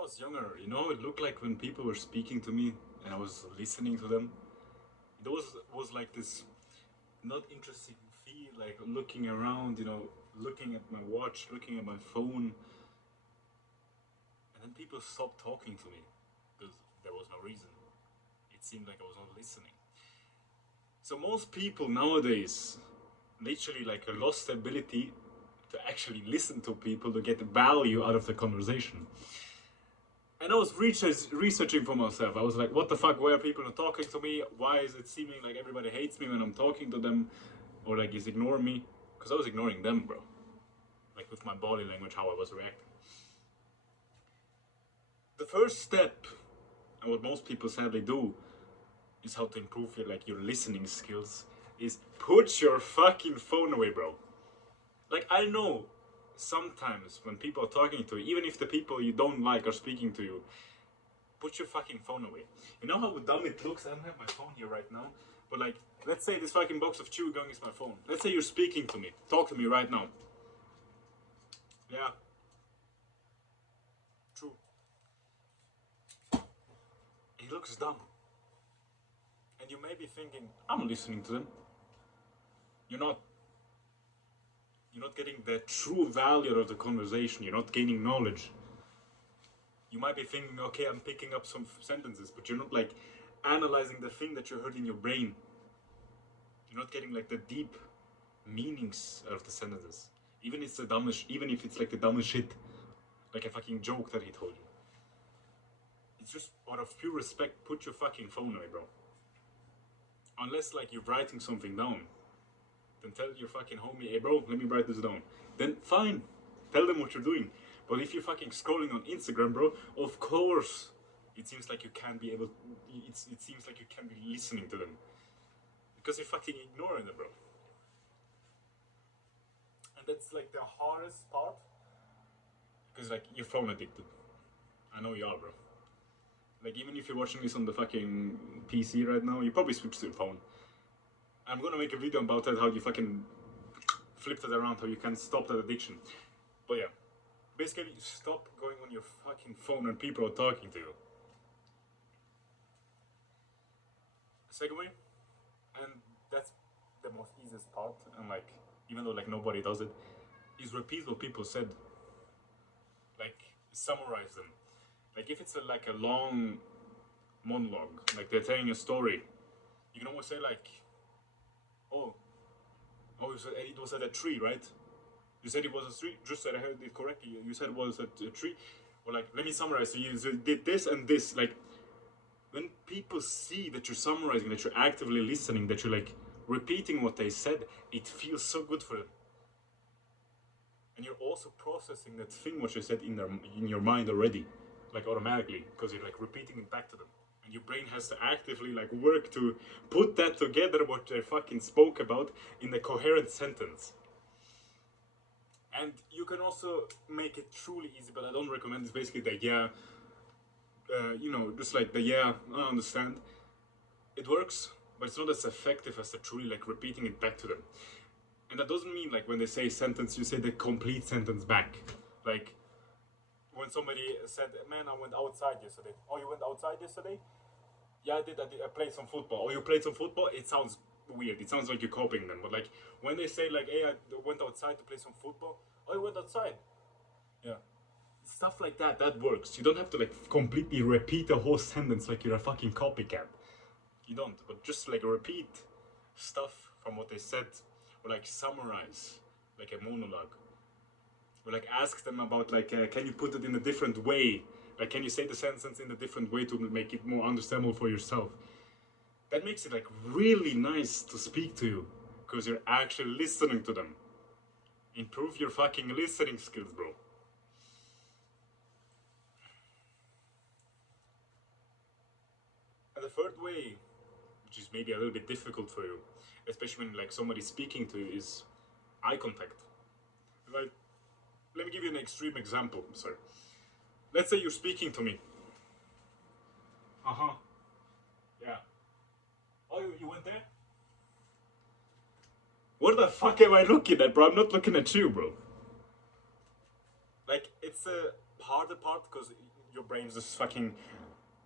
was younger, it looked like when people were speaking to me and I was listening to them. It was like this not interesting feel, like looking around, looking at my watch, looking at my phone, and then people stopped talking to me because there was no reason. It seemed like I was not listening. So most people nowadays literally like lost the ability to actually listen to people to get value out of the conversation. And I was researching for myself. I was like, what the fuck, why are people not talking to me? Why is it seeming like everybody hates me when I'm talking to them? Or like is ignoring me? Because I was ignoring them, bro. Like with my body language, how I was reacting. The first step, and what most people sadly do, is how to improve your listening skills, is put your fucking phone away, bro. Like, I know sometimes when people are talking to you, even if the people you don't like are speaking to you, put your fucking phone away. You know how dumb it looks? I don't have my phone here right now. But like, let's say this fucking box of chewing gum is my phone. Let's say you're speaking to me. Talk to me right now. Yeah. True. It looks dumb. And you may be thinking, I'm listening to them. You're not. You're not getting the true value of the conversation. You're not gaining knowledge. You might be thinking, okay, I'm picking up some sentences, but you're not like analyzing the thing that you heard in your brain. You're not getting like the deep meanings out of the sentences. Even if it's like the dumbest shit, like a fucking joke that he told you. It's just out of pure respect, put your fucking phone away, bro. Unless like you're writing something down, then tell your fucking homie, hey bro, let me write this down. Then fine, tell them what you're doing. But if you're fucking scrolling on Instagram, bro, of course, it seems like you can't be able. It seems like you can't be listening to them because you're fucking ignoring them, bro. And that's like the hardest part because like you're phone addicted. I know you are, bro. Like even if you're watching this on the fucking PC right now, you probably switch to your phone. I'm gonna make a video about that, how you fucking flip that around, how you can stop that addiction. But yeah, basically stop going on your fucking phone when people are talking to you. Second way, and that's the most easiest part, and like even though like nobody does it, is repeat what people said. Like summarize them. Like if it's like a long monologue, like they're telling a story, you can always say like, oh, you said it was at a tree, right? You said it was a tree. Just said I heard it correctly. You said it was at a tree. Or like, let me summarize. So you did this and this. Like, when people see that you're summarizing, that you're actively listening, that you're like repeating what they said, it feels so good for them. And you're also processing that thing what you said in your mind already, like automatically, because you're like repeating it back to them. And your brain has to actively like work to put that together what they fucking spoke about in a coherent sentence. And you can also make it truly easy, but I don't recommend. It's basically the yeah, just like the yeah, I understand. It works, but it's not as effective as the truly like repeating it back to them. And that doesn't mean like when they say sentence, you say the complete sentence back. Like when somebody said, "Man, I went outside yesterday." Oh, you went outside yesterday? Yeah, I did. I played some football. Oh, you played some football? It sounds weird. It sounds like you're copying them. But like when they say like, "Hey, I went outside to play some football." Oh, you went outside? Yeah. Stuff like that. That works. You don't have to like completely repeat the whole sentence like you're a fucking copycat. You don't. But just like repeat stuff from what they said, or like summarize like a monologue, or like ask them about like, can you put it in a different way? Like, can you say the sentence in a different way to make it more understandable for yourself? That makes it like really nice to speak to you because you're actually listening to them. Improve your fucking listening skills, bro. And the third way, which is maybe a little bit difficult for you, especially when like somebody's speaking to you, is eye contact. Like, let me give you an extreme example. Sorry. Let's say you're speaking to me. Uh huh. Yeah. Oh, you went there? What the fuck am I looking at, bro? I'm not looking at you, bro. Like, it's a harder part because your brain's just fucking.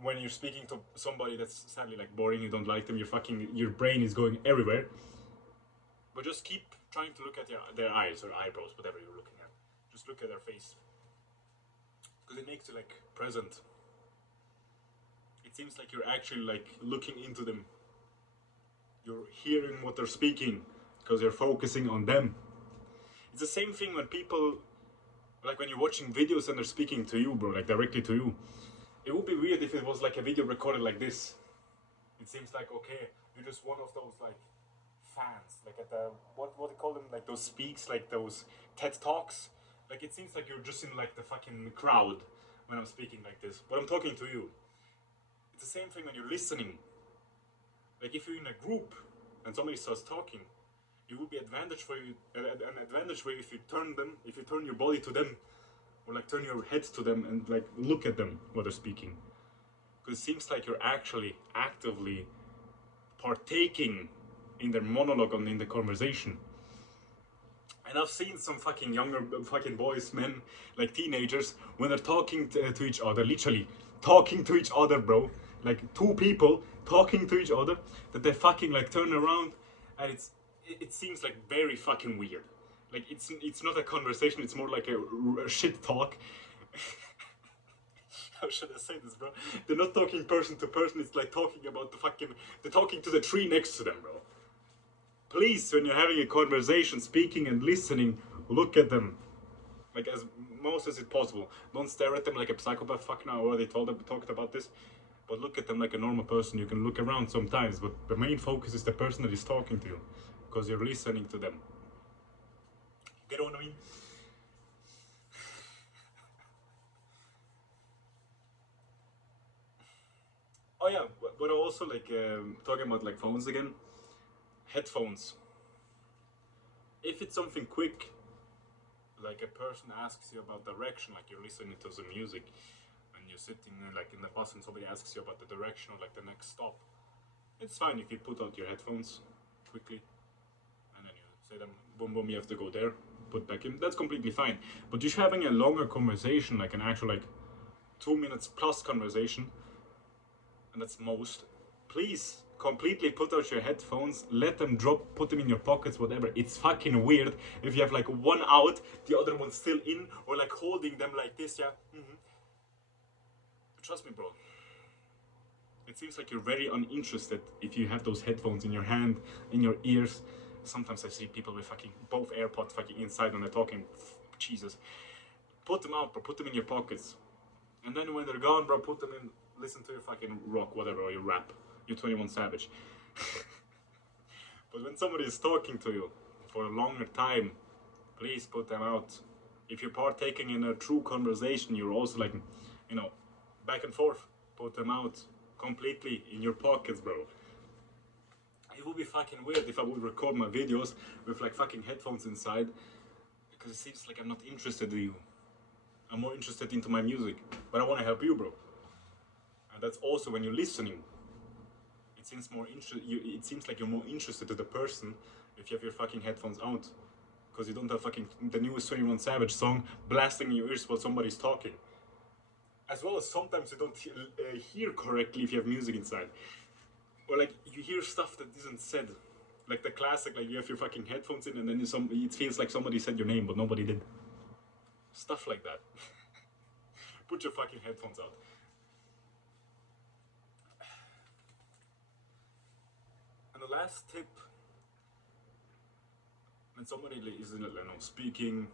When you're speaking to somebody that's sadly like boring, you don't like them, your brain is going everywhere. But just keep trying to look at their eyes or eyebrows, whatever you're looking at. Just look at their face. Because it makes you like present. It seems like you're actually like looking into them. You're hearing what they're speaking because you're focusing on them. It's the same thing when people, like when you're watching videos and they're speaking to you, bro, like directly to you. It would be weird if it was like a video recorded like this. It seems like, okay, you're just one of those like fans, like at the, what do you call them, like those speaks, like those TED Talks. Like it seems like you're just in like the fucking crowd when I'm speaking like this, but I'm talking to you. It's the same thing when you're listening. Like if you're in a group and somebody starts talking, it would be an advantage for you if you turn your body to them, or like turn your head to them and like look at them while they're speaking. Because it seems like you're actually actively partaking in their monologue and in the conversation. And I've seen some fucking younger fucking boys, men, like teenagers, when they're talking to each other, literally talking to each other, bro. Like two people talking to each other, that they fucking like turn around, and it seems like very fucking weird. Like it's not a conversation, it's more like a shit talk. How should I say this, bro? They're not talking person to person, it's like talking about they're talking to the tree next to them, bro. Please, when you're having a conversation, speaking and listening, look at them. Like as most as it's possible. Don't stare at them like a psychopath. Fuck now, I already talked about this. But look at them like a normal person. You can look around sometimes, but the main focus is the person that is talking to you. Because you're listening to them. Get what I mean? Oh yeah, but also like talking about like phones again. Headphones. If it's something quick, like a person asks you about direction, like you're listening to some music, and you're sitting like in the bus and somebody asks you about the direction or like the next stop, it's fine if you put out your headphones quickly, and then you say them, boom boom, you have to go there, put back in. That's completely fine. But you're having a longer conversation, like an actual like 2 minutes plus conversation, and that's most. Please completely put out your headphones, let them drop, put them in your pockets, whatever. It's fucking weird if you have like one out, the other one still in, or like holding them like this, yeah. Trust me, bro. It seems like you're very uninterested if you have those headphones in your hand, in your ears. Sometimes I see people with fucking both AirPods fucking inside when they're talking. Jesus. Put them out, bro. Put them in your pockets. And then when they're gone, bro, put them in. Listen to your fucking rock, whatever, or your rap. You're 21 Savage. But when somebody is talking to you for a longer time, please put them out. If you're partaking in a true conversation, you're also like, you know, back and forth. Put them out completely in your pockets, bro. It would be fucking weird if I would record my videos with like fucking headphones inside, because it seems like I'm not interested in you. I'm more interested into my music, but I want to help you, bro. And that's also when you're listening. It seems like you're more interested to the person if you have your fucking headphones out, because you don't have fucking the newest 21 Savage song blasting in your ears while somebody's talking. As well as sometimes you don't hear correctly if you have music inside, or like you hear stuff that isn't said. Like the classic, like you have your fucking headphones in and then it feels like somebody said your name but nobody did. Stuff like that. Put your fucking headphones out. And the last tip, when somebody is in, speaking,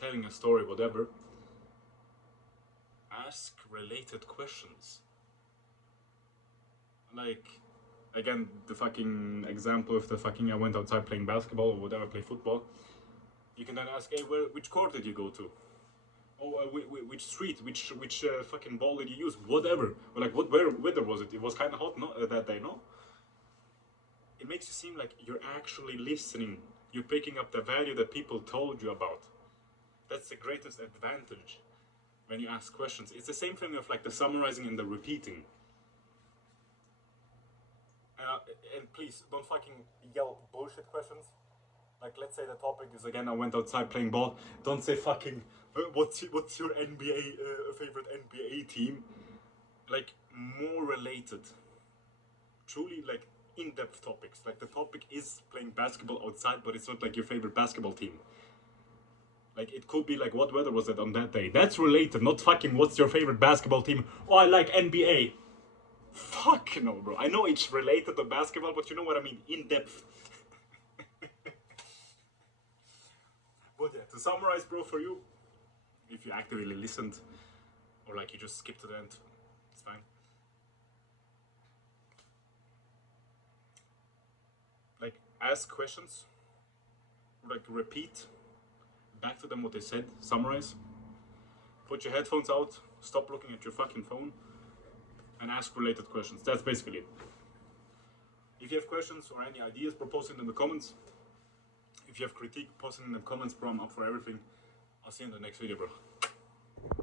telling a story, whatever, ask related questions. Like, again, the fucking example of the fucking I went outside playing basketball or whatever, play football. You can then ask, hey, which court did you go to? Oh, which street, which fucking ball did you use? Whatever. Or like, what weather was it? It was kind of hot, no, that day, no? It makes you seem like you're actually listening. You're picking up the value that people told you about. That's the greatest advantage when you ask questions. It's the same thing with like the summarizing and the repeating. And please, don't fucking yell bullshit questions. Like, let's say the topic is, again, I went outside playing ball. Don't say fucking what's your NBA favorite NBA team? Like more related, truly like in-depth topics. Like the topic is playing basketball outside, but it's not like your favorite basketball team. Like it could be like what weather was it on that day? That's related, not fucking what's your favorite basketball team? Oh, I like NBA. Fuck no, bro. I know it's related to basketball, but you know what I mean, in-depth. But yeah, to summarize, bro, for you, if you actively listened, or like you just skipped to the end, it's fine. Like ask questions, like repeat back to them what they said, summarize, put your headphones out, stop looking at your fucking phone, and ask related questions. That's basically it. If you have questions or any ideas, propose it in the comments. If you have critique, post it in the comments, bro. I'm up for everything. I'll see you in the next video, bro.